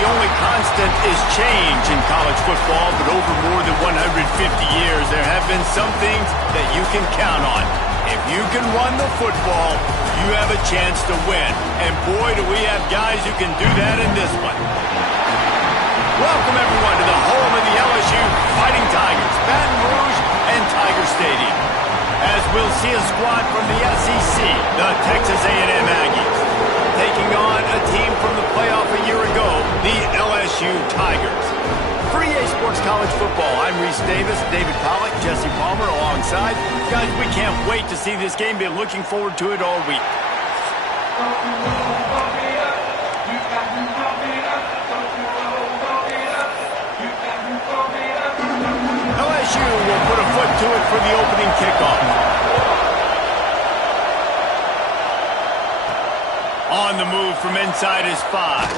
the only constant is change in college football, but over more than 150 years, there have been some things that you can count on. If you can run the football, you have a chance to win. And boy, do we have guys who can do that in this one. Welcome, everyone, to the home of the LSU Fighting Tigers, Baton Rouge and Tiger Stadium. As we'll see a squad from the SEC, the Texas A&M Aggies, taking on a team from the playoff a year ago, the LSU Tigers. For EA Sports College Football, I'm Reese Davis, David Pollack, Jesse Palmer alongside. Guys, we can't wait to see this game. Been looking forward to it all week. LSU will put a foot to it for the opening kickoff. On the move from inside his 5.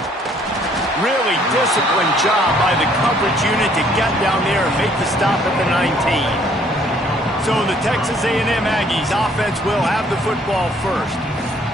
Really disciplined job by the coverage unit to get down there and make the stop at the 19. So the Texas A&M Aggies offense will have the football first.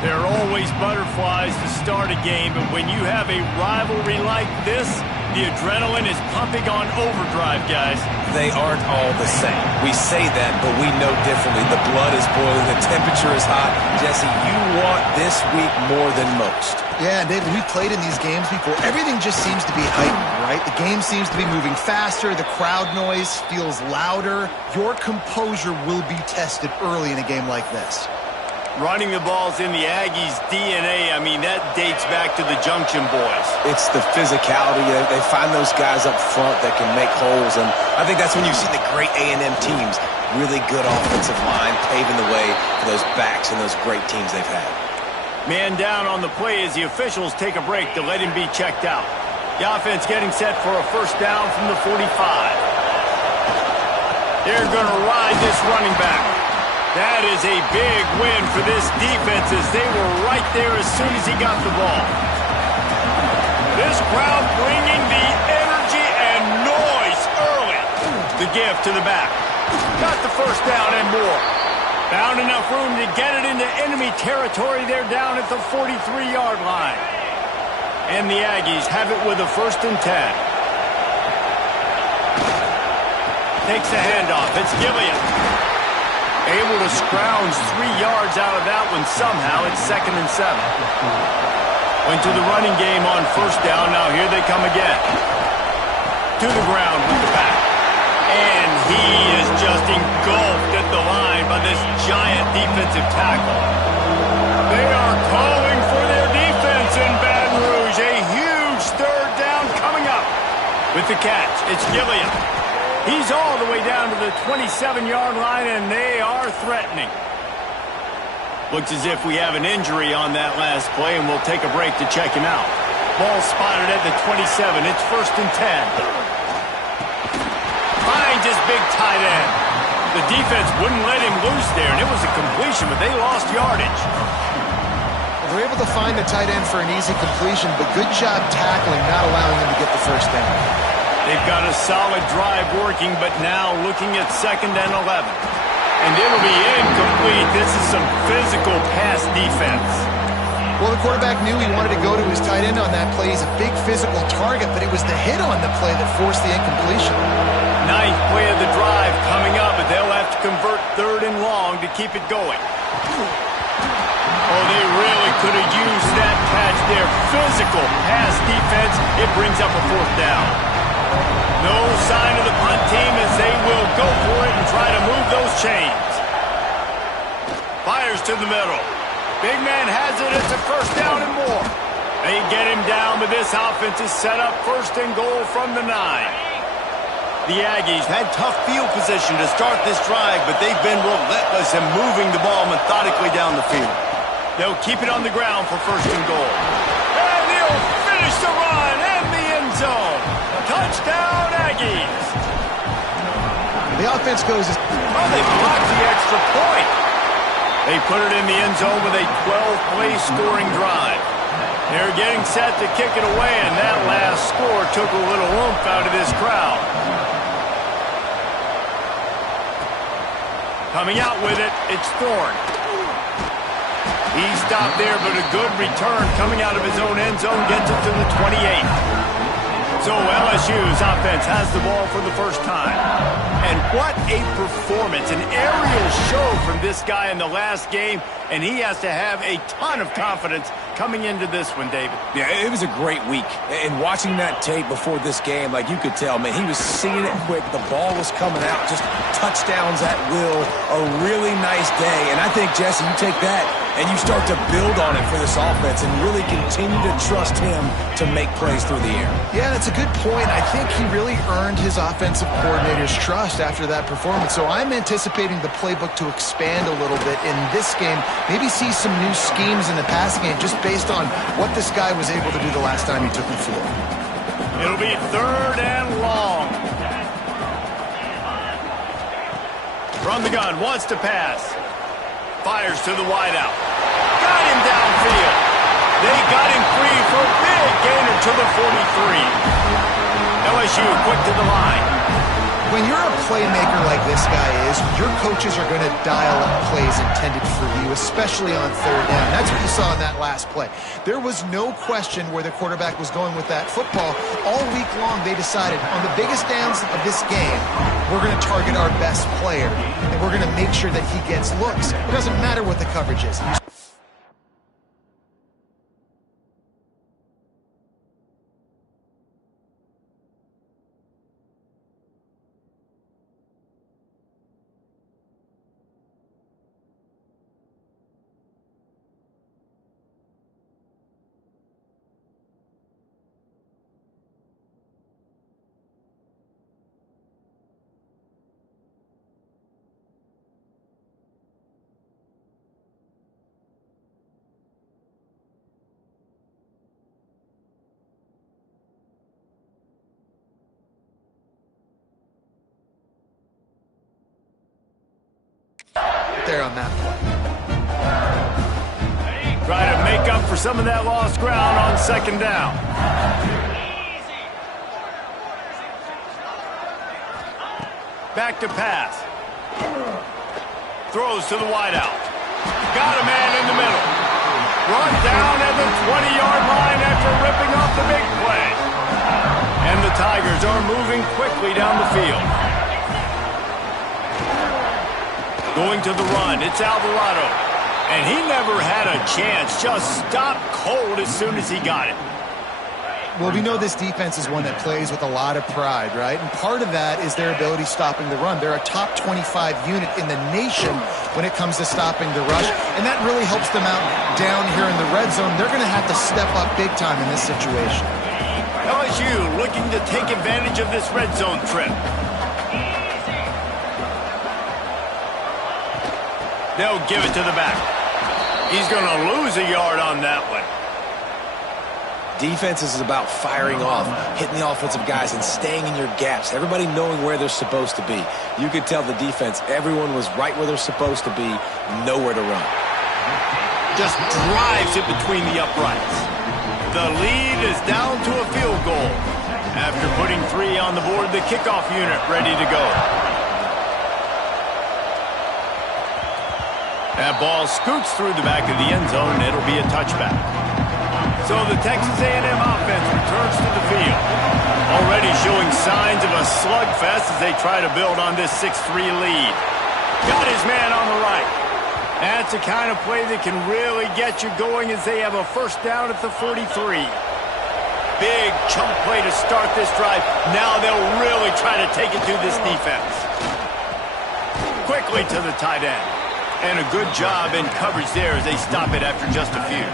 There are always butterflies to start a game, but when you have a rivalry like this, the adrenaline is pumping on overdrive, guys. They aren't all the same. We say that, but we know differently. The blood is boiling. The temperature is hot. Jesse, you want this week more than most. Yeah, David, we played in these games before. Everything just seems to be heightened, right? The game seems to be moving faster. The crowd noise feels louder. Your composure will be tested early in a game like this. Running the ball's in the Aggies' DNA. I mean, that dates back to the Junction Boys. It's the physicality. They find those guys up front that can make holes, and I think that's when you see the great A&M teams. Really good offensive line, paving the way for those backs and those great teams they've had. Man down on the play as the officials take a break to let him be checked out. The offense getting set for a first down from the 45. They're going to ride this running back. That is a big win for this defense as they were right there as soon as he got the ball. This crowd bringing the energy and noise early. The gift to the back. Got the first down and more. Found enough room to get it into enemy territory. They're down at the 43-yard line. And the Aggies have it with a 1st and 10. Takes the handoff. It's Gilliam. Able to scrounge 3 yards out of that one somehow. It's 2nd and 7. Went to the running game on 1st down. Now here they come again. To the ground with the back. And he is just engulfed at the line by this giant defensive tackle. They are calling for their defense in Baton Rouge. A huge 3rd down coming up. With the catch, it's Gilliam. He's all the way down to the 27-yard line, and they are threatening. Looks as if we have an injury on that last play, and we'll take a break to check him out. Ball spotted at the 27. It's 1st and 10. Finds his big tight end. The defense wouldn't let him loose there, and it was a completion, but they lost yardage. Well, they're able to find the tight end for an easy completion, but good job tackling, not allowing him to get the first down. They've got a solid drive working, but now looking at 2nd and 11. And it'll be incomplete. This is some physical pass defense. Well, the quarterback knew he wanted to go to his tight end on that play. He's a big physical target, but it was the hit on the play that forced the incompletion. 9th play of the drive coming up, but they'll have to convert 3rd and long to keep it going. Oh, they really could have used that catch there. Physical pass defense. It brings up a 4th down. No sign of the punt team as they will go for it and try to move those chains. Fires to the middle. Big man has it. It's a 1st down and more. They get him down, but this offense is set up 1st and goal from the 9. The Aggies had tough field position to start this drive, but they've been relentless in moving the ball methodically down the field. They'll keep it on the ground for 1st and goal. And he'll finish the run in the end zone. Touchdown, Aggies. The offense goes... Oh, they blocked the extra point. They put it in the end zone with a 12-play scoring drive. They're getting set to kick it away, and that last score took a little oomph out of this crowd. Coming out with it, it's Thorne. He stopped there, but a good return coming out of his own end zone gets it to the 28. So LSU's offense has the ball for the first time. And what a performance, an aerial show from this guy in the last game, and he has to have a ton of confidence coming into this one, David. Yeah, it was a great week. And watching that tape before this game, like, you could tell, man, he was seeing it quick. The ball was coming out, just touchdowns at will. A really nice day. And I think, Jesse, you take that and you start to build on it for this offense and really continue to trust him to make plays through the air. Yeah, that's a good point. I think he really earned his offensive coordinator's trust after that performance. So I'm anticipating the playbook to expand a little bit in this game. Maybe see some new schemes in the passing game just based on what this guy was able to do the last time he took the field. It'll be 3rd and long. From the gun, wants to pass. Fires to the wideout. Got him downfield. They got him free for a big gainer to the 43. LSU quick to the line. When you're a playmaker like this guy is, your coaches are going to dial up plays intended for you, especially on 3rd down. That's what you saw in that last play. There was no question where the quarterback was going with that football. All week long, they decided on the biggest downs of this game, we're going to target our best player, and we're going to make sure that he gets looks. It doesn't matter what the coverage is. There on that play. Try to make up for some of that lost ground on 2nd down. Back to pass. Throws to the wideout. Got a man in the middle. Brought down at the 20-yard line after ripping off the big play. And the Tigers are moving quickly down the field. Going to the run, it's Alvarado. And he never had a chance, just stopped cold as soon as he got it. Well, we know this defense is one that plays with a lot of pride, right? And part of that is their ability stopping the run. They're a top 25 unit in the nation when it comes to stopping the rush, and that really helps them out down here in the red zone. They're going to have to step up big time in this situation. LSU looking to take advantage of this red zone trip. They'll give it to the back. He's going to lose a yard on that one. Defense is about firing off, hitting the offensive guys, and staying in your gaps. Everybody knowing where they're supposed to be. You could tell the defense, everyone was right where they're supposed to be, nowhere to run. Just drives it between the uprights. The lead is down to a field goal. After putting 3 on the board, the kickoff unit ready to go. That ball scoots through the back of the end zone, and it'll be a touchback. So the Texas A&M offense returns to the field. Already showing signs of a slugfest as they try to build on this 6-3 lead. Got his man on the right. That's the kind of play that can really get you going as they have a 1st down at the 43. Big chunk play to start this drive. Now they'll really try to take it to this defense. Quickly to the tight end. And a good job in coverage there as they stop it after just a few.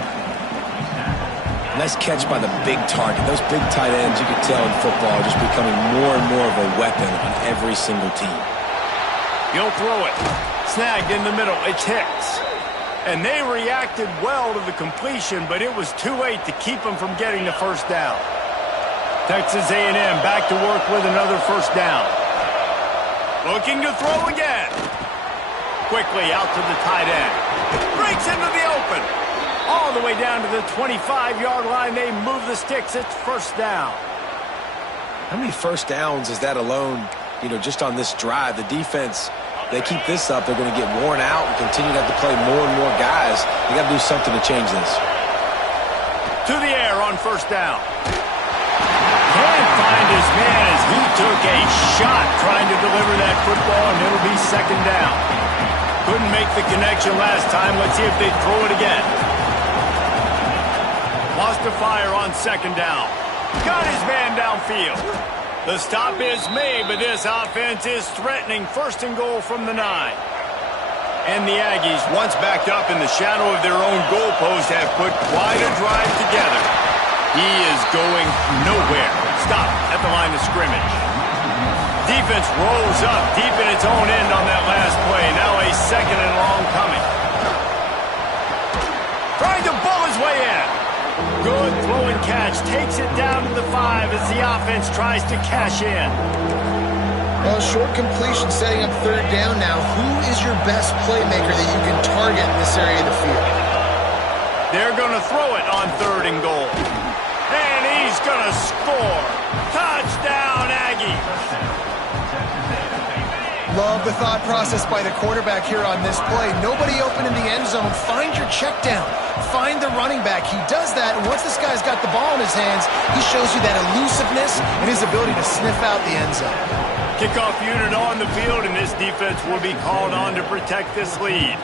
Nice catch by the big target. Those big tight ends, you can tell in football, are just becoming more and more of a weapon on every single team. He'll throw it. Snagged in the middle. It's Hicks. And they reacted well to the completion, but it was too late to keep them from getting the 1st down. Texas A&M back to work with another 1st down. Looking to throw again. Quickly out to the tight end. Breaks into the open. All the way down to the 25-yard line. They move the sticks. It's 1st down. How many 1st downs is that alone, just on this drive? The defense, they keep this up, they're going to get worn out and continue to have to play more and more guys. They got to do something to change this. To the air on 1st down. Can't deliver that football, and it'll be second down. Couldn't make the connection last time. Let's see if they throw it again. Lost to fire on second down. Got his man downfield. The stop is made, but this offense is threatening. First and goal from the 9. And the Aggies, once backed up in the shadow of their own goalpost, have put quite a drive together. He is going nowhere. Stop at the line of scrimmage. Defense rolls up deep in its own end on that last play. Now a second and long coming. Trying to bull his way in. Good throw and catch. Takes it down to the 5 as the offense tries to cash in. Well, short completion setting up third down now. Who is your best playmaker that you can target in this area of the field? They're going to throw it on third and goal. And he's going to score. Touchdown, Aggie. Love the thought process by the quarterback here on this play. Nobody open in the end zone. Find your check down. Find the running back. He does that, and once this guy's got the ball in his hands, he shows you that elusiveness and his ability to sniff out the end zone. Kickoff unit on the field, and this defense will be called on to protect this lead.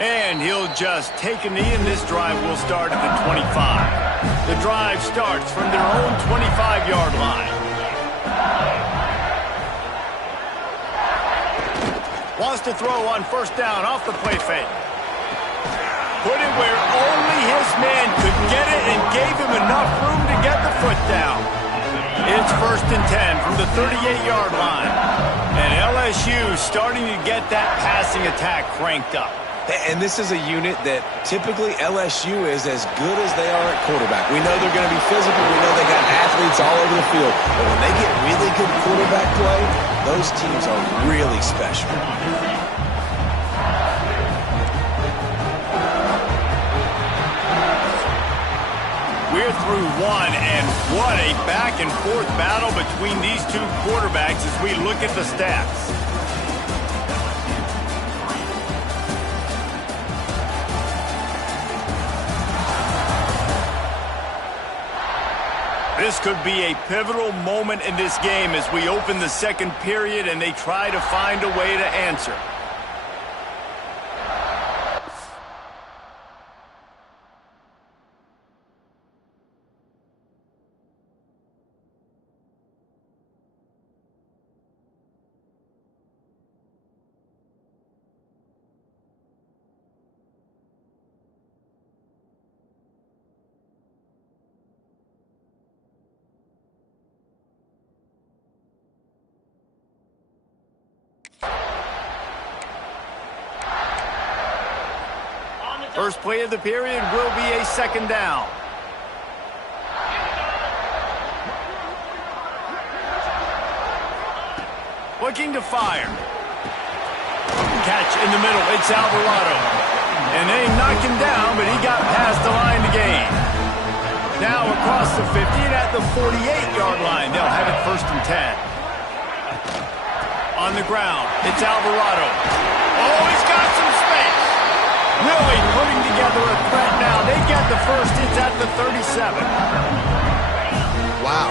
And he'll just take a knee, and this drive will start at the 25. The drive starts from their own 25-yard line. Wants to throw on first down off the play fake. Put it where only his man could get it and gave him enough room to get the foot down. It's first and 10 from the 38-yard line. And LSU starting to get that passing attack cranked up. And this is a unit that typically LSU is as good as they are at quarterback. We know they're going to be physical. We know they got athletes all over the field. But when they get really good quarterback play, those teams are really special. We're through one, and what a back-and-forth battle between these two quarterbacks as we look at the stats. This could be a pivotal moment in this game as we open the second period and they try to find a way to answer. First play of the period will be a second down. Looking to fire. Catch in the middle. It's Alvarado. And they knocked him down, but he got past the line to gain. Now across the 50 and at the 48-yard line. They'll have it first and 10. On the ground, it's Alvarado. Oh, he's got some space. Really putting together a threat now. They get the first. It's at the 37. Wow.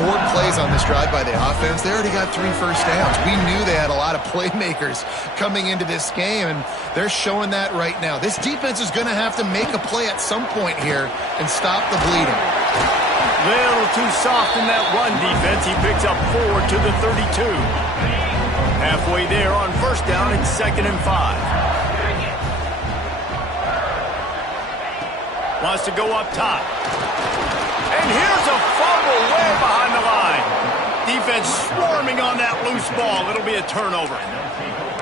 4 plays on this drive by the offense. They already got 3 first downs. We knew they had a lot of playmakers coming into this game, and they're showing that right now. This defense is going to have to make a play at some point here and stop the bleeding. Little too soft in that run defense. He picks up 4 to the 32. Halfway there on first down. It's second and 5. Wants to go up top. And here's a fumble way behind the line. Defense swarming on that loose ball. It'll be a turnover.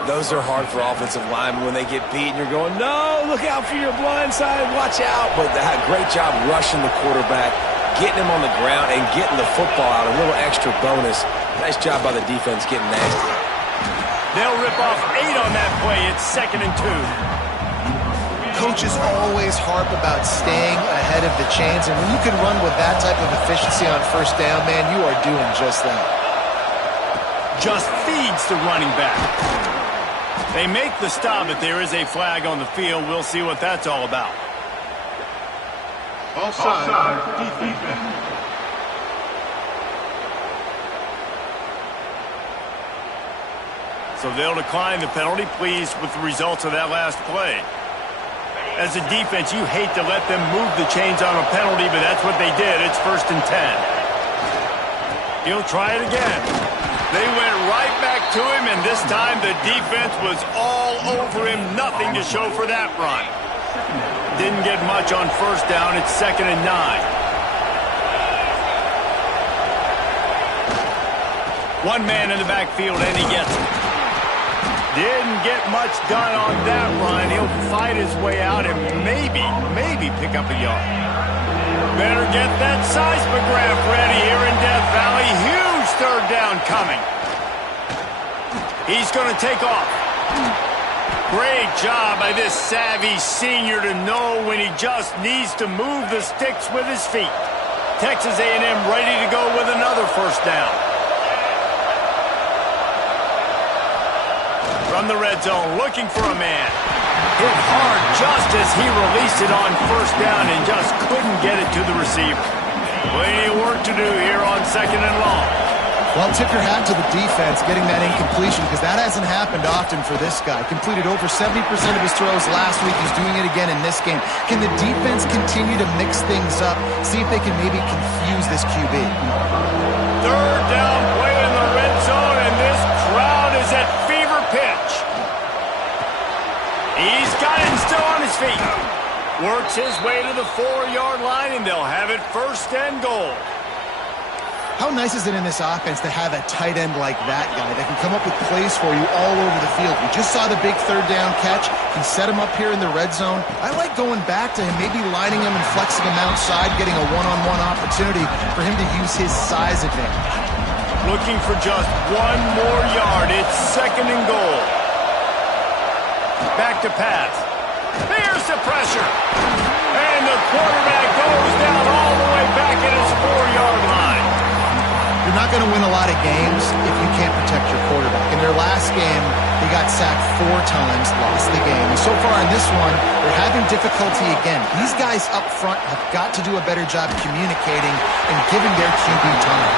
Those are hard for offensive linemen when they get beat and you're going, no, look out for your blind side, watch out. But they had a great job rushing the quarterback, getting him on the ground, and getting the football out. A little extra bonus. Nice job by the defense getting nasty. They'll rip off 8 on that play. It's second and 2. Coaches always harp about staying ahead of the chains, and when you can run with that type of efficiency on first down, man, you are doing just that. Just feeds the running back. They make the stop, but there is a flag on the field. We'll see what that's all about. Offside, defense. So they'll decline the penalty, pleased with the results of that last play. As a defense, you hate to let them move the chains on a penalty, but that's what they did. It's 1st and 10. He'll try it again. They went right back to him, and this time the defense was all over him. Nothing to show for that run. Didn't get much on 1st down. It's 2nd and 9. One man in the backfield, and he gets it. Didn't get much done on that run. He'll fight his way out and maybe pick up a yard. Better get that seismograph ready here in Death Valley. Huge 3rd down coming. He's going to take off. Great job by this savvy senior to know when he just needs to move the sticks with his feet. Texas A&M ready to go with another 1st down. From the red zone, looking for a man. Hit hard just as he released it on 1st down and just couldn't get it to the receiver. Plenty of work to do here on 2nd and long. Well, tip your hat to the defense getting that incompletion, because that hasn't happened often for this guy. Completed over 70% of his throws last week. He's doing it again in this game. Can the defense continue to mix things up? See if they can maybe confuse this QB. 3rd down play in the red zone, and this crowd is at fever pitch. He's got it still on his feet. Works his way to the 4-yard line, and they'll have it 1st and goal. How nice is it in this offense to have a tight end like that guy that can come up with plays for you all over the field? We just saw the big 3rd down catch. He set him up here in the red zone. I like going back to him, maybe lining him and flexing him outside, getting a one-on-one opportunity for him to use his size advantage. Looking for just 1 more yard. It's 2nd and goal. Back to pass. There's the pressure. And the quarterback goes down all the way back at his 4-yard line. You're not going to win a lot of games if you can't protect your quarterback. In their last game, they got sacked 4 times, lost the game. And so far in this one, they're having difficulty again. These guys up front have got to do a better job communicating and giving their QB time.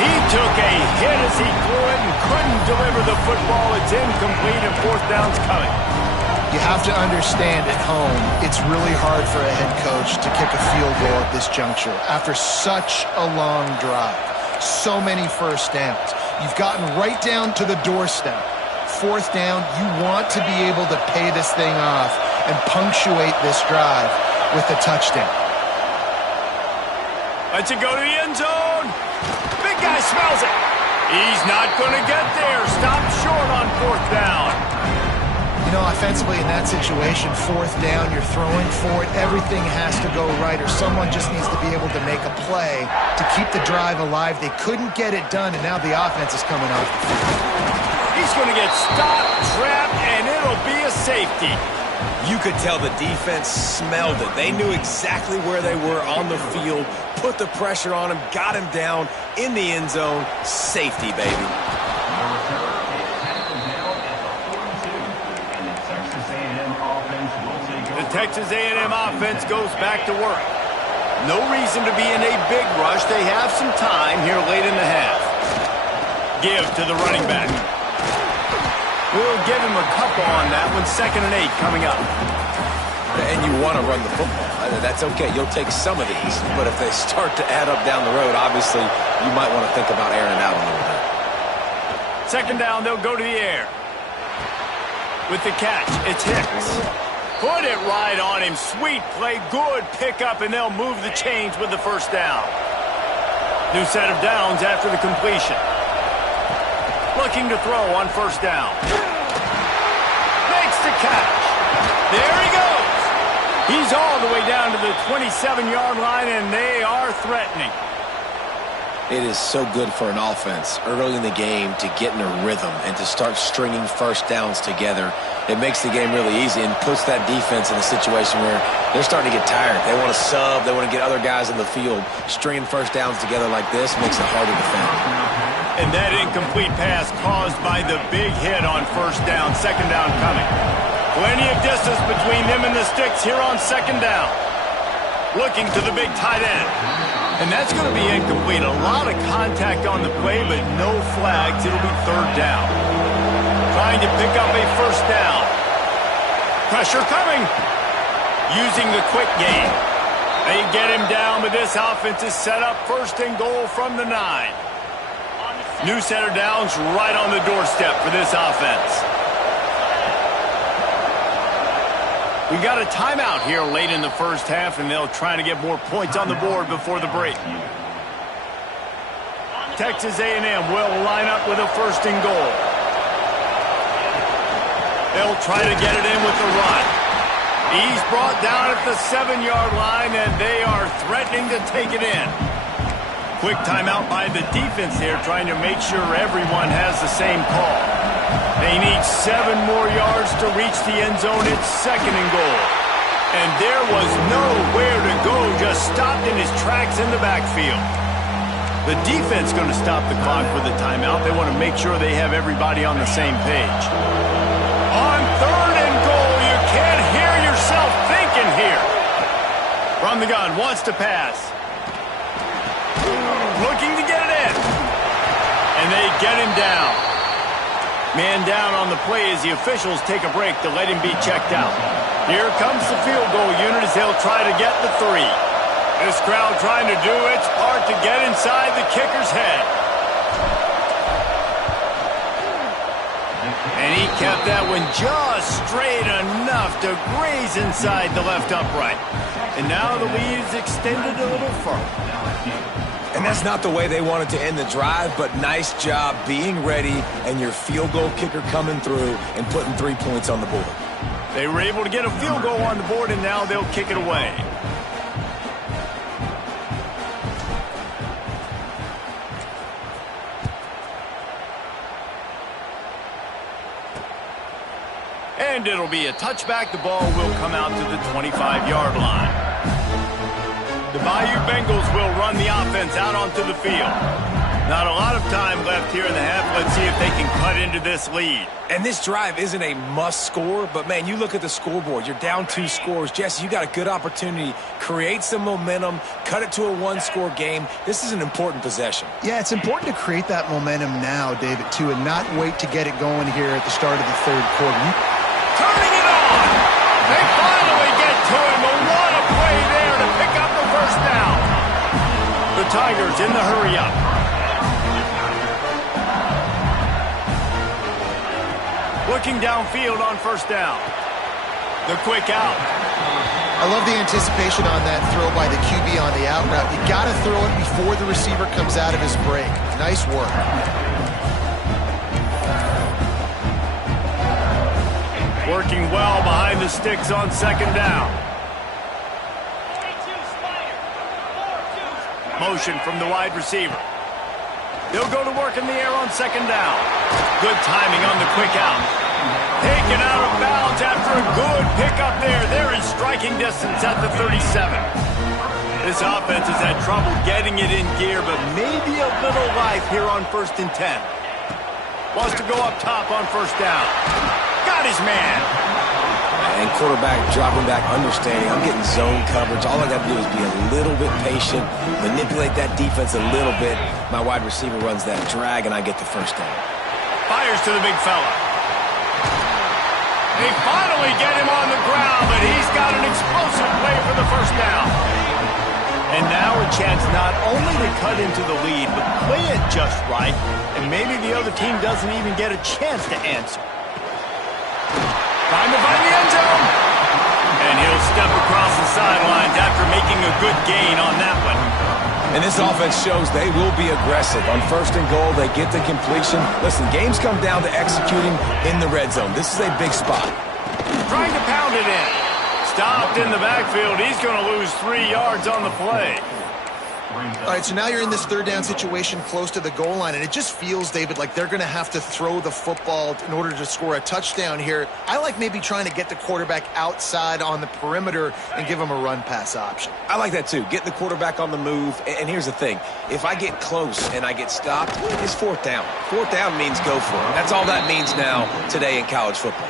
He took a hit as he threw it and couldn't deliver the football. It's incomplete and 4th down's coming. You have to understand at home, it's really hard for a head coach to kick a field goal at this juncture after such a long drive. So many 1st downs. You've gotten right down to the doorstep. 4th down, you want to be able to pay this thing off and punctuate this drive with a touchdown. Let's it go to the end zone. Big guy smells it. He's not going to get there. Stop short on 4th down. You know, offensively in that situation, 4th down, you're throwing for it. Everything has to go right, or someone just needs to be able to make a play to keep the drive alive. They couldn't get it done, and now the offense is coming off the field. He's going to get stopped, trapped, and it'll be a safety. You could tell the defense smelled it. They knew exactly where they were on the field, put the pressure on him, got him down in the end zone. Safety, baby. The Texas A&M offense goes back to work. No reason to be in a big rush. They have some time here late in the half. Give to the running back. We'll give him a couple on that one. 2nd and 8 coming up. And you want to run the football. That's okay. You'll take some of these. But if they start to add up down the road, obviously, you might want to think about airing it out a little bit. 2nd down, they'll go to the air. With the catch, it's Hicks. Put it right on him. Sweet play, good pickup, and they'll move the chains with the 1st down. New set of downs after the completion. Looking to throw on 1st down. Makes the catch. There he goes. He's all the way down to the 27-yard line, and they are threatening. It is so good for an offense early in the game to get in a rhythm and to start stringing 1st downs together. It makes the game really easy and puts that defense in a situation where they're starting to get tired. They want to sub. They want to get other guys in the field. Stringing 1st downs together like this makes it hard to defend. And that incomplete pass caused by the big hit on 1st down. 2nd down coming. Plenty of distance between them and the sticks here on 2nd down. Looking to the big tight end. And that's going to be incomplete. A lot of contact on the play, but no flags. It'll be 3rd down. Trying to pick up a first down. Pressure coming. Using the quick game. They get him down, but this offense is set up first and goal from the 9. New set of downs right on the doorstep for this offense. We got a timeout here late in the first half, and they'll try to get more points on the board before the break. Texas A&M will line up with a first and goal. They'll try to get it in with the run. He's brought down at the 7-yard line, and they are threatening to take it in. Quick timeout by the defense here, trying to make sure everyone has the same call. They need 7 more yards to reach the end zone. It's second and goal. And there was nowhere to go, just stopped in his tracks in the backfield. The defense going to stop the clock with a timeout. They want to make sure they have everybody on the same page. On third and goal, you can't hear yourself thinking here. From the gun, wants to pass. Looking to get it in. And they get him down. Man down on the play as the officials take a break to let him be checked out. Here comes the field goal unit as they'll try to get the 3. This crowd trying to do its part to get inside the kicker's head. And he kept that one just straight enough to graze inside the left upright. And now the lead is extended a little further. And that's not the way they wanted to end the drive, but nice job being ready and your field goal kicker coming through and putting 3 points on the board. They were able to get a field goal on the board, and now they'll kick it away. And it'll be a touchback. The ball will come out to the 25-yard line. The Bayou Bengals will run the offense out onto the field. Not a lot of time left here in the half. Let's see if they can cut into this lead. And this drive isn't a must score, but man, you look at the scoreboard. You're down 2 scores. Jesse, you got a good opportunity. Create some momentum. Cut it to a 1-score game. This is an important possession. Yeah, it's important to create that momentum now, David, too, and not wait to get it going here at the start of the third quarter. Turning it on. They finally get to him. But what a play there to pick up the first down. The Tigers in the hurry-up. Looking downfield on first down. The quick out. I love the anticipation on that throw by the QB on the out route. You got to throw it before the receiver comes out of his break. Nice work. Working well behind the sticks on second down. Motion from the wide receiver. They'll go to work in the air on second down. Good timing on the quick out. Taken out of bounds after a good pickup there. They're in striking distance at the 37. This offense has had trouble getting it in gear, but maybe a little life here on 1st and 10. Wants to go up top on first down. Got his man. And quarterback dropping back, understanding I'm getting zone coverage. All I got to do is be a little bit patient, manipulate that defense a little bit. My wide receiver runs that drag, and I get the first down. Fires to the big fella. They finally get him on the ground, but he's got an explosive play for the first down. And now a chance not only to cut into the lead, but play it just right, and maybe the other team doesn't even get a chance to answer. Time to find the end zone. And he'll step across the sidelines after making a good gain on that one. And this offense shows they will be aggressive. On 1st and goal, they get the completion. Listen, games come down to executing in the red zone. This is a big spot. Trying to pound it in. Stopped in the backfield. He's going to lose 3 yards on the play. All right, so now you're in this third down situation close to the goal line, and it just feels, David, like they're going to have to throw the football in order to score a touchdown here. I like maybe trying to get the quarterback outside on the perimeter and give him a run-pass option. I like that, too. Get the quarterback on the move. And here's the thing. If I get close and I get stopped, it's 4th down. 4th down means go for it. That's all that means now today in college football.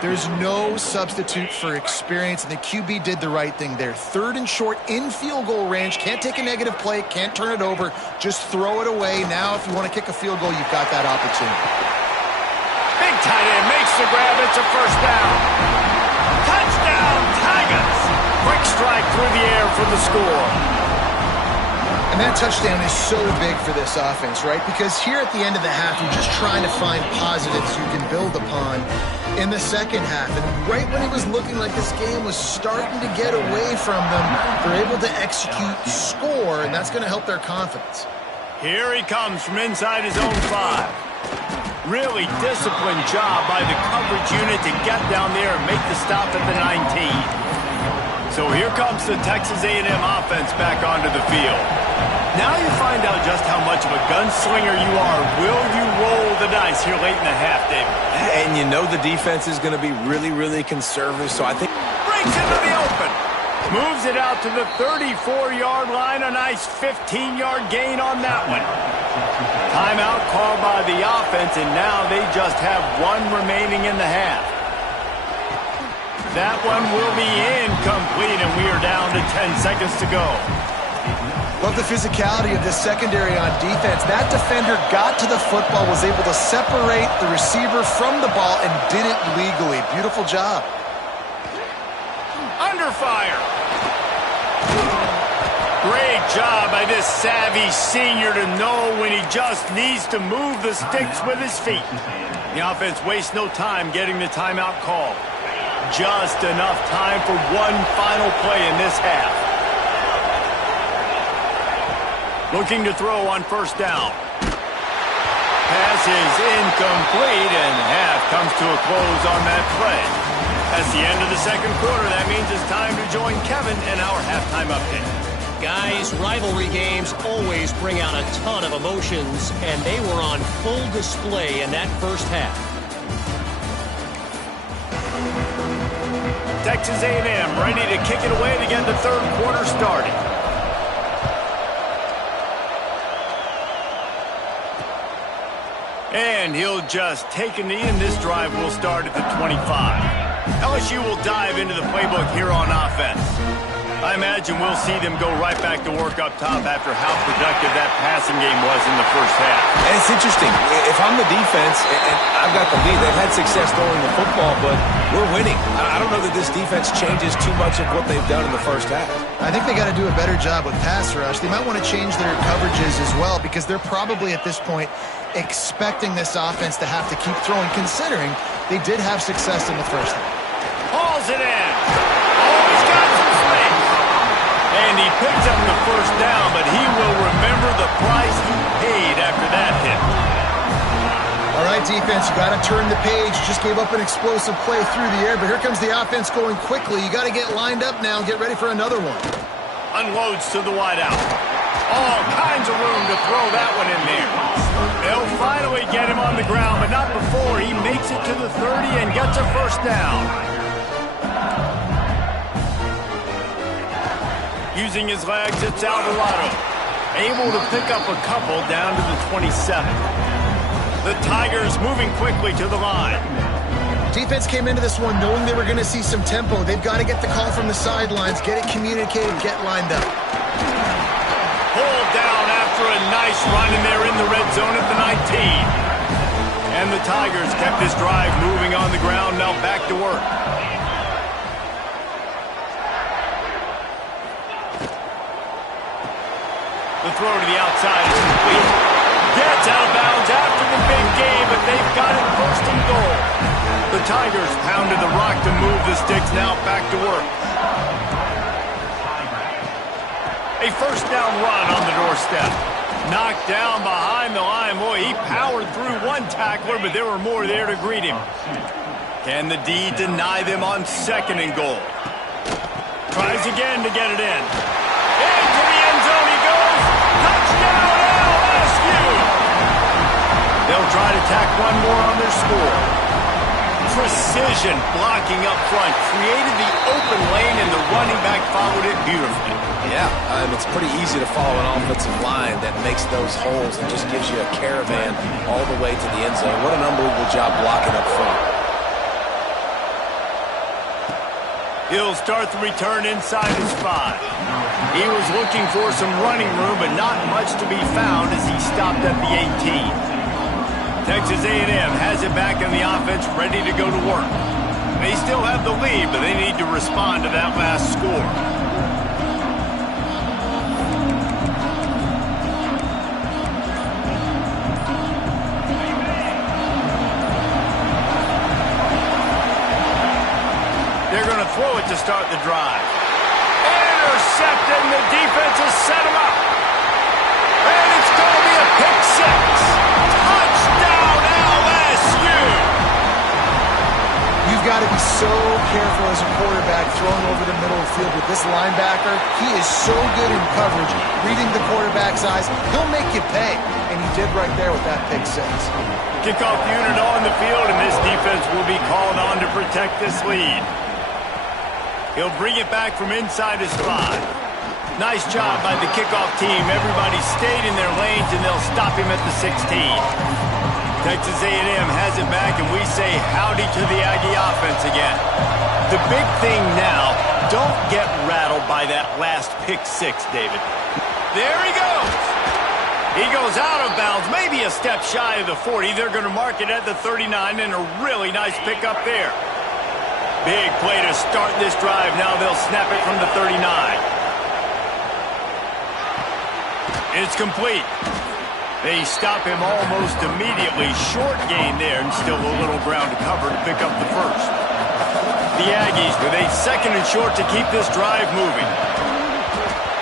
There's no substitute for experience, and the QB did the right thing there. 3rd and short in field goal range. Can't take a negative play, can't turn it over. Just throw it away. Now, if you want to kick a field goal, you've got that opportunity. tight end makes the grab. It's a first down. Touchdown, Tigers. Quick strike through the air for the score. And that touchdown is so big for this offense, right? Because here at the end of the half, you're just trying to find positives you can build upon in the second half. And right when it was looking like this game was starting to get away from them, they're able to execute, score, and that's going to help their confidence. Here he comes from inside his own 5. Really disciplined job by the coverage unit to get down there and make the stop at the 19. So here comes the Texas A&M offense back onto the field. Now you find out just how much of a gunslinger you are. Will you roll the dice here late in the half, David? And you know the defense is going to be really, really conservative, so I think... Breaks into the open. Moves it out to the 34-yard line. A nice 15-yard gain on that one. Timeout called by the offense, and now they just have one remaining in the half. That one will be incomplete, and we are down to 10 seconds to go. Love the physicality of this secondary on defense. That defender got to the football, was able to separate the receiver from the ball, and did it legally. Beautiful job. Under fire. Great job by this savvy senior to know when he just needs to move the sticks with his feet. The offense wastes no time getting the timeout call. Just enough time for one final play in this half. Looking to throw on first down. Pass is incomplete, and half comes to a close on that play. That's the end of the second quarter. That means it's time to join Kevin in our halftime update. Guys, rivalry games always bring out a ton of emotions, and they were on full display in that first half. Texas A&M ready to kick it away to get the third quarter started. And he'll just take a knee, and this drive will start at the 25. LSU will dive into the playbook here on offense. I imagine we'll see them go right back to work up top after how productive that passing game was in the first half. And it's interesting. If I'm the defense and I've got the lead, they've had success throwing the football, but we're winning. I don't know that this defense changes too much of what they've done in the first half. I think they got to do a better job with pass rush. They might want to change their coverages as well, because they're probably at this point expecting this offense to have to keep throwing, considering they did have success in the first half. Hauls it in. Always got some space. And he picks up the first down, but he will remember the price he paid after that hit. All right, defense, you got to turn the page. Just gave up an explosive play through the air, but here comes the offense going quickly. You got to get lined up now and get ready for another one. Unloads to the wideout. All kinds of room to throw that one in there. They'll finally get him on the ground, but not before he makes it to the 30 and gets a first down. Using his legs, it's Alvarado. Able to pick up a couple down to the 27. The Tigers moving quickly to the line. Defense came into this one knowing they were going to see some tempo. They've got to get the call from the sidelines, get it communicated, get lined up. Pulled down after a nice run, and they're in the red zone at the 19. And the Tigers kept this drive moving on the ground, now back to work. The throw to the outside is complete. Gets out of bounds after the big game, but they've got it first and goal. The Tigers pounded the rock to move the sticks, now back to work. A first down run on the doorstep. Knocked down behind the line. Boy, he powered through one tackler, but there were more there to greet him. Can the D deny them on second and goal? Tries again to get it in. Into the end zone he goes. Touchdown, LSU! They'll try to tack one more on their score. Precision blocking up front. Created the open lane, and the running back followed it beautifully. Yeah, it's pretty easy to follow an offensive line that makes those holes and just gives you a caravan all the way to the end zone. What an unbelievable job blocking up front. He'll start the return inside his 5. He was looking for some running room, but not much to be found as he stopped at the 18. Texas A&M has it back in the offense, ready to go to work. They still have the lead, but they need to respond to that last score. They're going to throw it to start the drive. Intercepted, and the defense has set him up. And it's going to be a pick six. Touchdown, LSU! You've got to be so careful as a quarterback throwing over the middle of the field with this linebacker. He is so good in coverage, reading the quarterback's eyes. He'll make you pay, and he did right there with that pick six. Kickoff unit on the field, and this defense will be called on to protect this lead. He'll bring it back from inside his 5. Nice job by the kickoff team. Everybody stayed in their lanes, and they'll stop him at the 16. Texas A&M has it back, and we say howdy to the Aggie offense again. The big thing now, don't get rattled by that last pick six, David. There he goes. He goes out of bounds, maybe a step shy of the 40. They're going to mark it at the 39, and a really nice pick up there. Big play to start this drive. Now they'll snap it from the 39. It's complete. They stop him almost immediately. Short gain there, and still a little ground to cover to pick up the first. The Aggies with a second and short to keep this drive moving.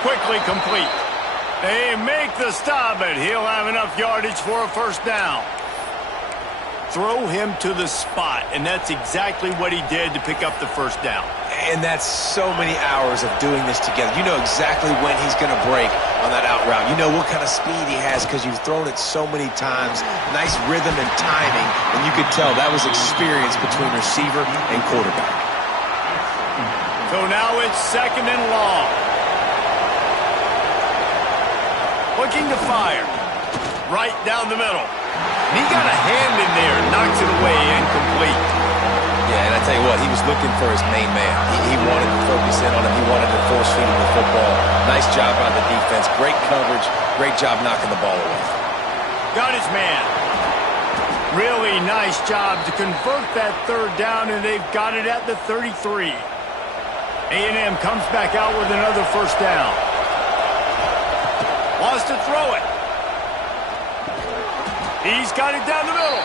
Quickly complete. They make the stop, but he'll have enough yardage for a first down. Throw him to the spot, and that's exactly what he did to pick up the first down. And that's so many hours of doing this together. You know exactly when he's going to break on that out route. You know what kind of speed he has because you've thrown it so many times. Nice rhythm and timing, and you could tell that was experience between receiver and quarterback. So now it's second and long. Looking to fire. Right down the middle. And he got a hand in there, knocks it away, incomplete. Yeah, and I tell you what, he was looking for his main man. He wanted to focus in on him. He wanted to force feed him the football. Nice job by the defense. Great coverage. Great job knocking the ball away. Got his man. Really nice job to convert that third down, and they've got it at the 33. A&M comes back out with another first down. Wants to throw it. He's got it down the middle.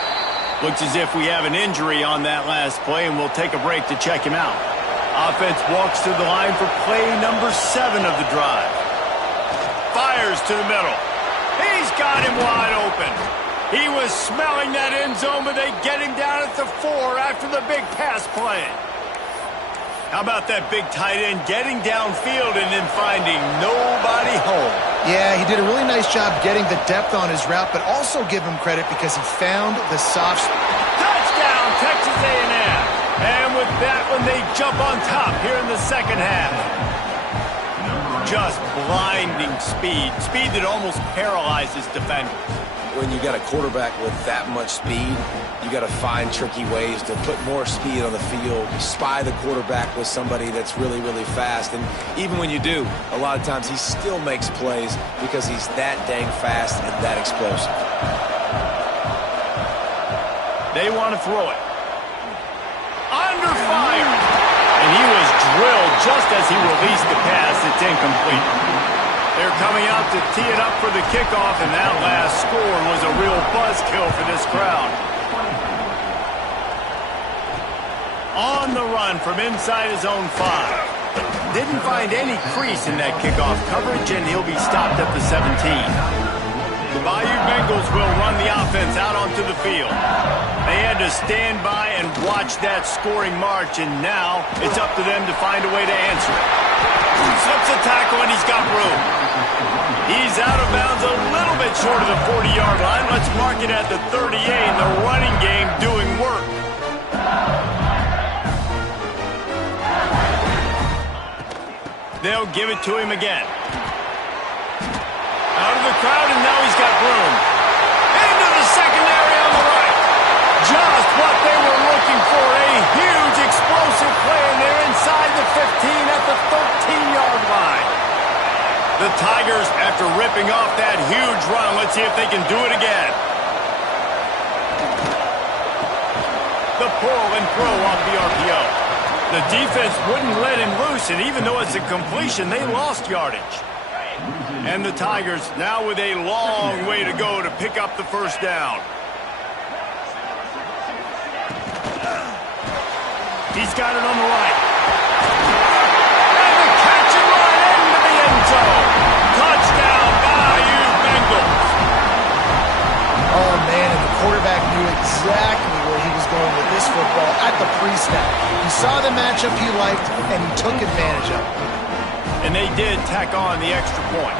Looks as if we have an injury on that last play, and we'll take a break to check him out. Offense walks to the line for play number 7 of the drive. Fires to the middle. He's got him wide open. He was smelling that end zone, but they get him down at the 4 after the big pass play. How about that big tight end getting downfield and then finding nobody home? Yeah, he did a really nice job getting the depth on his route, but also give him credit because he found the soft spot. Touchdown, Texas A&M. And with that one, they jump on top here in the second half. Just blinding speed. Speed that almost paralyzes defenders. When you got a quarterback with that much speed, you got to find tricky ways to put more speed on the field, spy the quarterback with somebody that's really, really fast. And even when you do, a lot of times he still makes plays because he's that dang fast and that explosive. They want to throw it. Under fire. And he was drilled just as he released the pass. It's incomplete. They're coming out to tee it up for the kickoff, and that last score was a real buzzkill for this crowd. On the run from inside his own 5. Didn't find any crease in that kickoff coverage, and he'll be stopped at the 17. The Bayou Bengals will run the offense out onto the field. They had to stand by and watch that scoring march, and now it's up to them to find a way to answer it. Slips a tackle, and he's got room. He's out of bounds a little bit short of the 40-yard line. Let's mark it at the 38, and the running game doing work. They'll give it to him again. Out of the crowd, and now he's got room. Into the secondary on the right. Just what they were looking for. A huge explosive play, and they're inside the 15 at the 13-yard line. The Tigers, after ripping off that huge run, let's see if they can do it again. pull and throw off the RPO. The defense wouldn't let him loose, and even though it's a completion, they lost yardage. And the Tigers now with a long way to go to pick up the first down. He's got it on the right. And the catch and run into the end zone. Touchdown, Bayou Bengals. Oh, man, and the quarterback knew exactly where he was going with this football at the pre-snap. He saw the matchup he liked, and he took advantage of it. And they did tack on the extra point.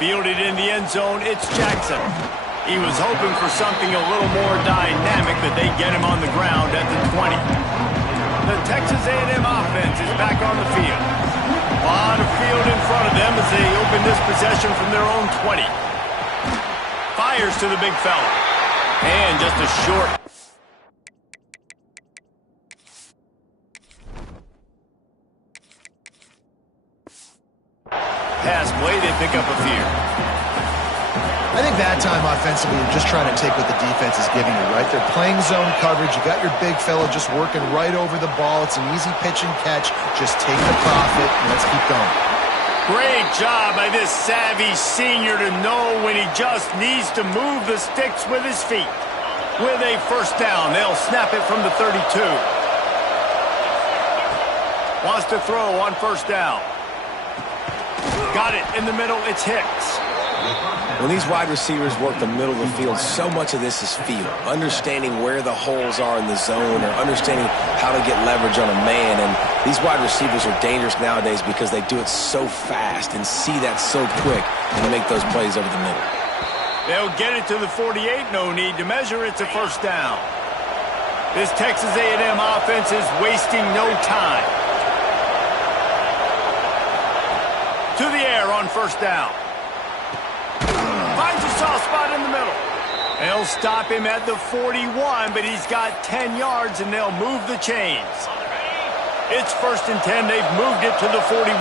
Fielded in the end zone, it's Jackson. He was hoping for something a little more dynamic, but they get him on the ground at the 20. The Texas A&M offense is back on the field. A lot of field in front of them as they open this possession from their own 20. Fires to the big fella. And just a short. Pass play, they pick up a few. I think that time offensively, you're just trying to take what the defense is giving you, right? They're playing zone coverage. You got your big fella just working right over the ball. It's an easy pitch and catch. Just take the profit and let's keep going. Great job by this savvy senior to know when he just needs to move the sticks with his feet. With a first down, they'll snap it from the 32. Wants to throw on first down. Got it in the middle, it's Hicks. When these wide receivers work the middle of the field, so much of this is feel. Understanding where the holes are in the zone or understanding how to get leverage on a man. And these wide receivers are dangerous nowadays because they do it so fast and see that so quick and make those plays over the middle. They'll get it to the 48, no need to measure. It's a first down. This Texas A&M offense is wasting no time. To the air on first down. Finds a soft spot in the middle. They'll stop him at the 41, but he's got 10 yards, and they'll move the chains. It's 1st and 10. They've moved it to the 41.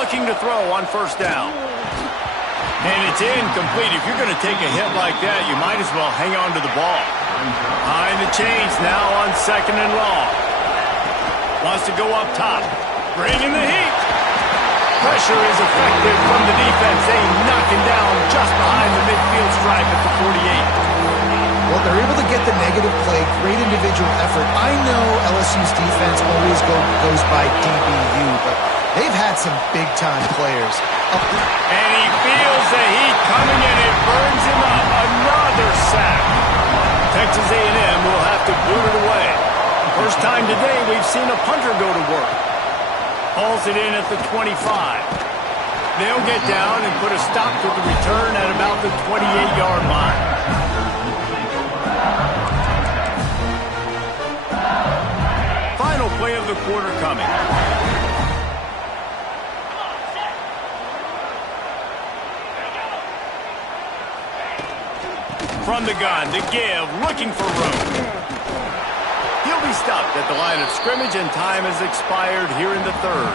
Looking to throw on first down. And it's incomplete. If you're going to take a hit like that, you might as well hang on to the ball. Behind the chains now on 2nd and long. Wants to go up top. Bringing the heat. Pressure is effective from the defense. They knock him down just behind the midfield stripe at the 48. Well, they're able to get the negative play, great individual effort. I know LSU's defense always goes by DBU, but they've had some big-time players. And he feels the heat coming, and it burns him up. Another sack. Texas A&M will have to boot it away. First time today we've seen a punter go to work. Hauls it in at the 25. They'll get down and put a stop to the return at about the 28-yard line. Final play of the quarter coming. From the gun, to give, looking for room. He'll be stopped at the line of scrimmage, and time has expired here in the 3rd.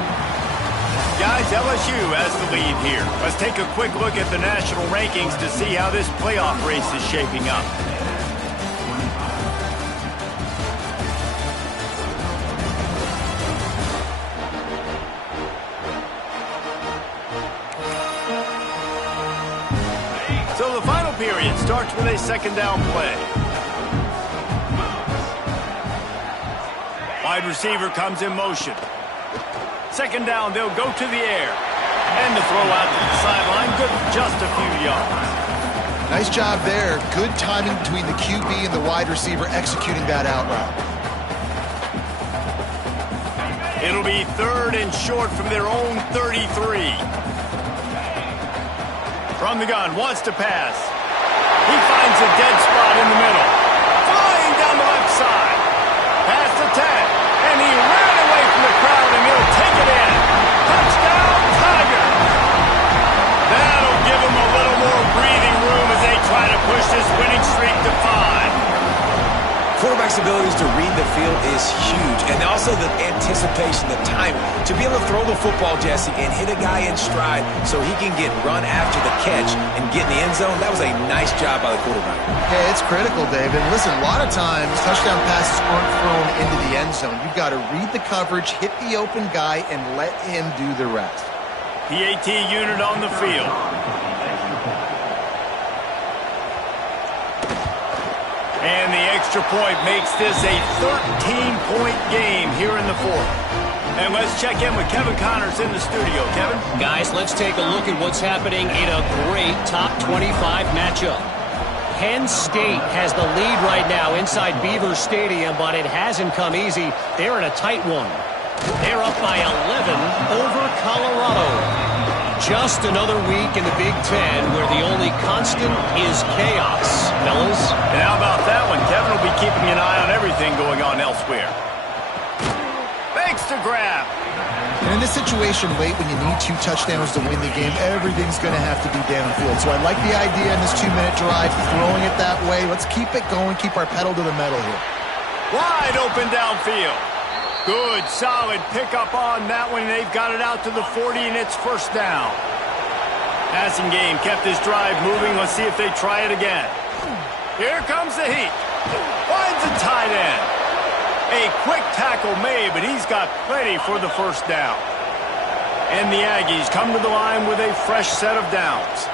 Guys, LSU has the lead here. Let's take a quick look at the national rankings to see how this playoff race is shaping up. So the final period starts with a 2nd down play. Wide receiver comes in motion. 2nd down, they'll go to the air. And the throw out to the sideline, good for just a few yards. Nice job there. Good timing between the QB and the wide receiver executing that out route. It'll be 3rd and short from their own 33. From the gun, wants to pass. He finds a dead spot in the middle. Flying down the left side. Past the 10. And he ran away from the crowd, and he'll take it in. Touchdown, Tigers! That'll give them a little more breathing room as they try to push this winning streak to 5. quarterback's abilities to read the field is huge. And also the anticipation, the timing. To be able to throw the football, Jesse, and hit a guy in stride so he can get run after the catch and get in the end zone, that was a nice job by the quarterback. Yeah, it's critical, David. Listen, a lot of times touchdown passes aren't thrown into the end zone. You've got to read the coverage, hit the open guy, and let him do the rest. PAT unit on the field. And the extra point makes this a 13-point game here in the fourth. And let's check in with Kevin Connors in the studio. Kevin? Guys, let's take a look at what's happening in a great top 25 matchup. Penn State has the lead right now inside Beaver Stadium, but it hasn't come easy. They're in a tight one. They're up by 11 over Colorado. Just another week in the Big Ten where the only constant is chaos, fellas. And how about that one? Kevin will be keeping an eye on everything going on elsewhere. Thanks to grab. And in this situation late when you need 2 touchdowns to win the game, everything's going to have to be downfield. So I like the idea in this 2-minute drive, throwing it that way. Let's keep it going, keep our pedal to the metal here. Wide open downfield. Good, solid pickup on that one. They've got it out to the 40, and it's first down. Passing game kept this drive moving. Let's see if they try it again. Here comes the heat. Finds a tight end. A quick tackle made, but he's got plenty for the first down. And the Aggies come to the line with a fresh set of downs.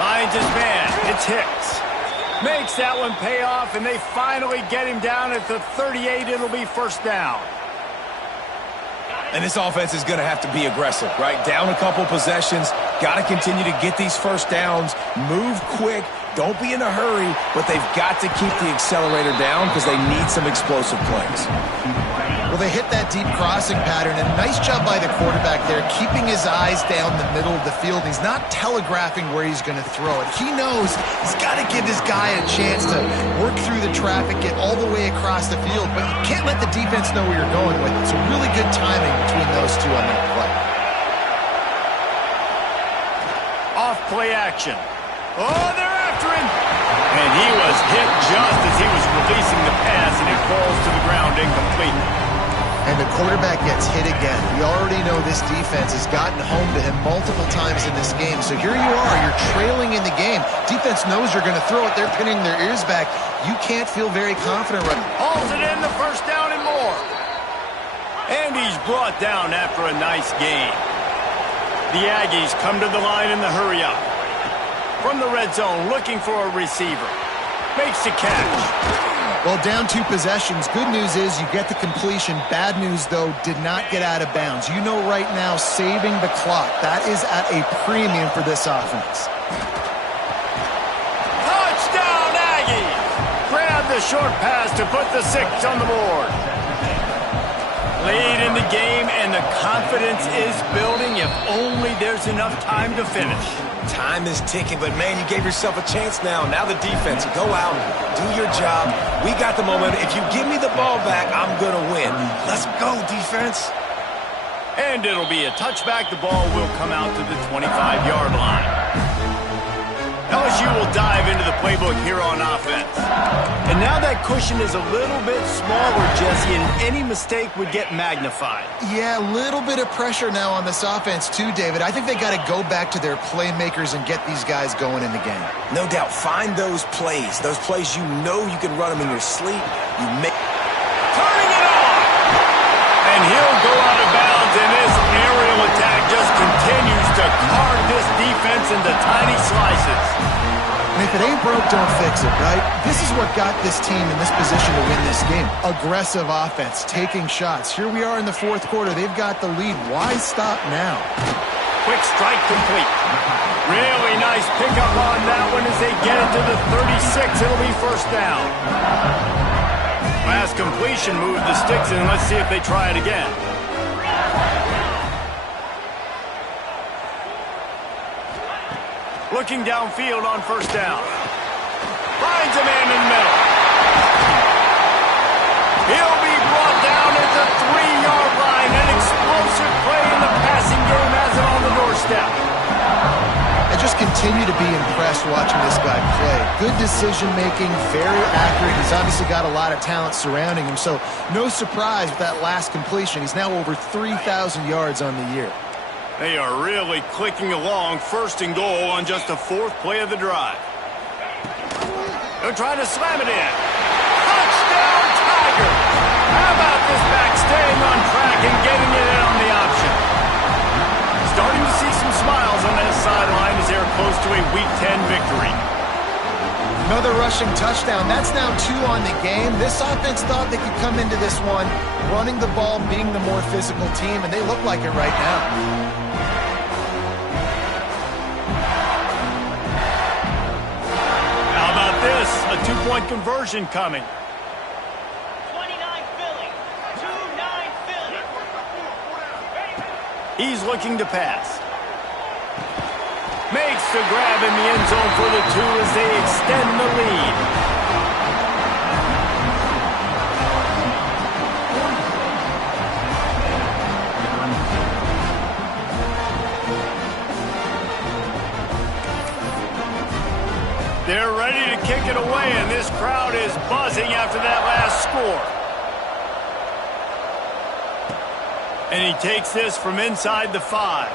Finds his man. It's Hicks. Makes that one pay off, and they finally get him down at the 38. It'll be first down. And this offense is going to have to be aggressive, right? Down a couple possessions. Got to continue to get these first downs. Move quick. Don't be in a hurry, but they've got to keep the accelerator down because they need some explosive plays. Well, they hit that deep crossing pattern, and nice job by the quarterback there, keeping his eyes down the middle of the field. He's not telegraphing where he's going to throw it. He knows he's got to give his guy a chance to work through the traffic, get all the way across the field, but you can't let the defense know where you're going with it. So really good timing between those two on that play. Off play action. Oh, they're after him. And he was hit just as he was releasing the pass, and it falls to the ground incomplete. And the quarterback gets hit again. We already know this defense has gotten home to him multiple times in this game. So here you are, you're trailing in the game. Defense knows you're going to throw it. They're pinning their ears back. You can't feel very confident right now. Hauls it in, the first down and more. And he's brought down after a nice gain. The Aggies come to the line in the hurry-up. From the red zone, looking for a receiver. Makes the catch. Well, down 2 possessions. Good news is you get the completion. Bad news, though, did not get out of bounds. You know right now, saving the clock. That is at a premium for this offense. Touchdown, Aggie! Grab the short pass to put the 6 on the board. Lead in the game, and the confidence is building if only there's enough time to finish. Time is ticking, but, man, you gave yourself a chance now. Now the defense, go out, do your job. We got the momentum. If you give me the ball back, I'm going to win. Let's go, defense. And it'll be a touchback. The ball will come out to the 25-yard line. LSU will dive into the playbook here on offense. And now that cushion is a little bit smaller, Jesse, and any mistake would get magnified. Yeah, a little bit of pressure now on this offense too, David. I think they got to go back to their playmakers and get these guys going in the game. No doubt. Find those plays you know you can run them in your sleep. You make... Turning it on! And he'll go out of bounds, and this aerial attack just continues to carve this defense into tiny slices. And if it ain't broke, don't fix it, right? This is what got this team in this position to win this game. Aggressive offense, taking shots. Here we are in the fourth quarter. They've got the lead. Why stop now? Quick strike complete. Really nice pickup on that one as they get it to the 36. It'll be first down. Last completion moved the sticks in. Let's see if they try it again. Looking downfield on first down. Finds a man in the middle. He'll be brought down at the 3-yard line. An explosive play in the passing game has it on the doorstep. And just continue to be impressed watching this guy play. Good decision-making, very accurate. He's obviously got a lot of talent surrounding him, so no surprise with that last completion. He's now over 3,000 yards on the year. They are really clicking along, 1st and goal on just the 4th play of the drive. They're trying to slam it in. Touchdown, Tiger! How about this back staying on track and getting it in on the option? Starting to see some smiles on that sideline as they're close to a Week 10 victory. Another rushing touchdown. That's now 2 on the game. This offense thought they could come into this one running the ball, being the more physical team, and they look like it right now. How about this? A 2-point conversion coming. 29 Philly. 2-9 Philly. He's looking to pass. Makes the grab in the end zone for the 2 as they extend the lead. They're ready to kick it away, and this crowd is buzzing after that last score. And he takes this from inside the 5.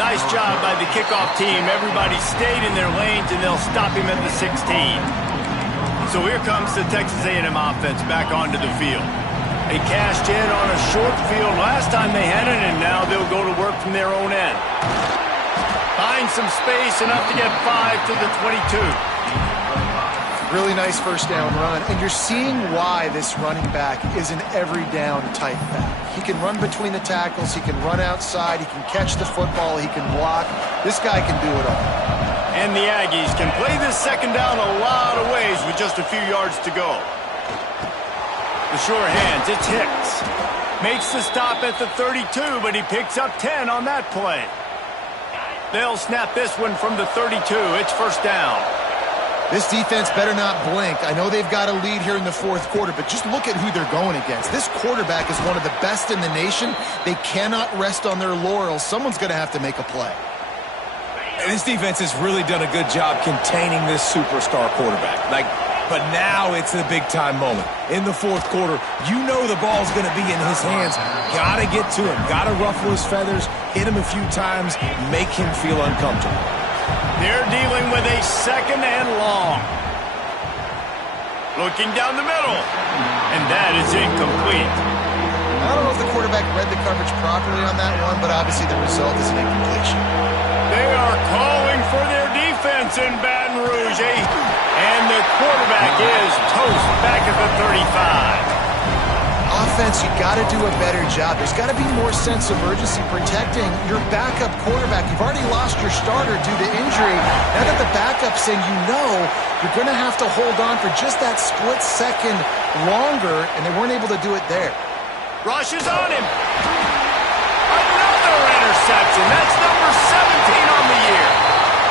Nice job by the kickoff team. Everybody stayed in their lanes, and they'll stop him at the 16. So here comes the Texas A&M offense back onto the field. They cashed in on a short field last time they had it, and now they'll go to work from their own end. Find some space, enough to get 5 to the 22. Really nice first down run, and you're seeing why this running back is an every down type back. He can run between the tackles, he can run outside, he can catch the football, he can block. This guy can do it all. And the Aggies can play this 2nd down a lot of ways with just a few yards to go. The sure hands, it's Hicks. Makes the stop at the 32, but he picks up 10 on that play. They'll snap this one from the 32. It's 1st down. This defense better not blink. I know they've got a lead here in the 4th quarter, but just look at who they're going against. This quarterback is one of the best in the nation. They cannot rest on their laurels. Someone's going to have to make a play. And this defense has really done a good job containing this superstar quarterback. But now it's the big-time moment. In the 4th quarter, you know the ball's going to be in his hands. Got to get to him. Got to ruffle his feathers, hit him a few times, make him feel uncomfortable. They're dealing with a 2nd and long. Looking down the middle. And that is incomplete. I don't know if the quarterback read the coverage properly on that one, but obviously the result is an incompletion. They are calling for their defense in Baton Rouge. And the quarterback is toast back at the 35. Offense, you got to do a better job. There's got to be more sense of urgency protecting your backup quarterback. You've already lost your starter due to injury. Now that the backup's in, you know you're going to have to hold on for just that split second longer, and they weren't able to do it there. Rush is on him. Another interception. That's number 17 on the year.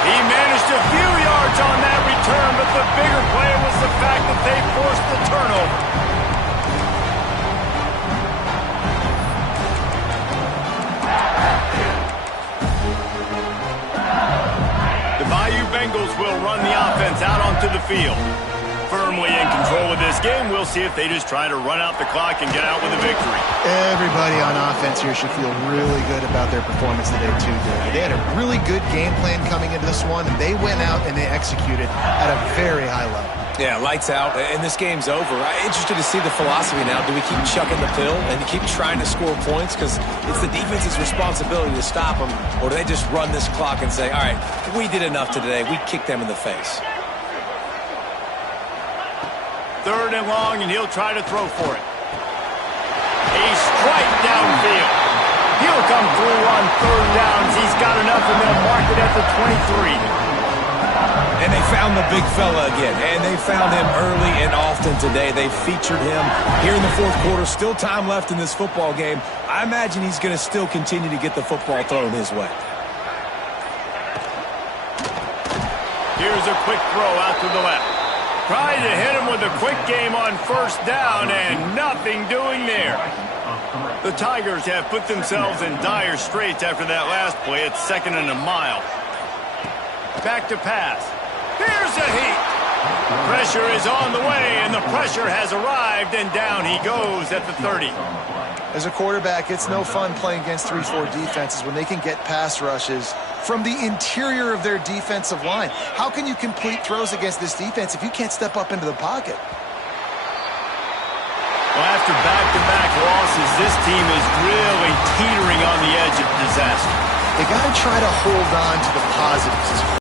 He managed a few yards on that return, but the bigger play was the fact that they forced the turnover. The Bayou Bengals will run the offense out onto the field. Firmly in control of this game. We'll see if they just try to run out the clock and get out with a victory. Everybody on offense here should feel really good about their performance today, too, David. They had a really good game plan coming into this one, and they went out and they executed at a very high level. Yeah, lights out, and this game's over. I'm interested to see the philosophy now. Do we keep chucking the pill and keep trying to score points because it's the defense's responsibility to stop them, or do they just run this clock and say, all right, we did enough today. We kicked them in the face. 3rd and long, and he'll try to throw for it. A strike downfield. He'll come through on 3rd downs. He's got enough, and they'll mark it at the 23. And they found the big fella again, and they found him early and often today. They featured him here in the 4th quarter. Still time left in this football game. I imagine he's going to still continue to get the football thrown his way. Here's a quick throw out to the left. Tried to hit him with a quick game on 1st down, and nothing doing there. The Tigers have put themselves in dire straits after that last play. It's 2nd and a mile. Back to pass. Here's the heat. Pressure is on the way, and the pressure has arrived, and down he goes at the 30. As a quarterback, it's no fun playing against 3-4 defenses when they can get pass rushes from the interior of their defensive line. How can you complete throws against this defense if you can't step up into the pocket? Well, after back-to-back losses, this team is really teetering on the edge of disaster. They got to try to hold on to the positives.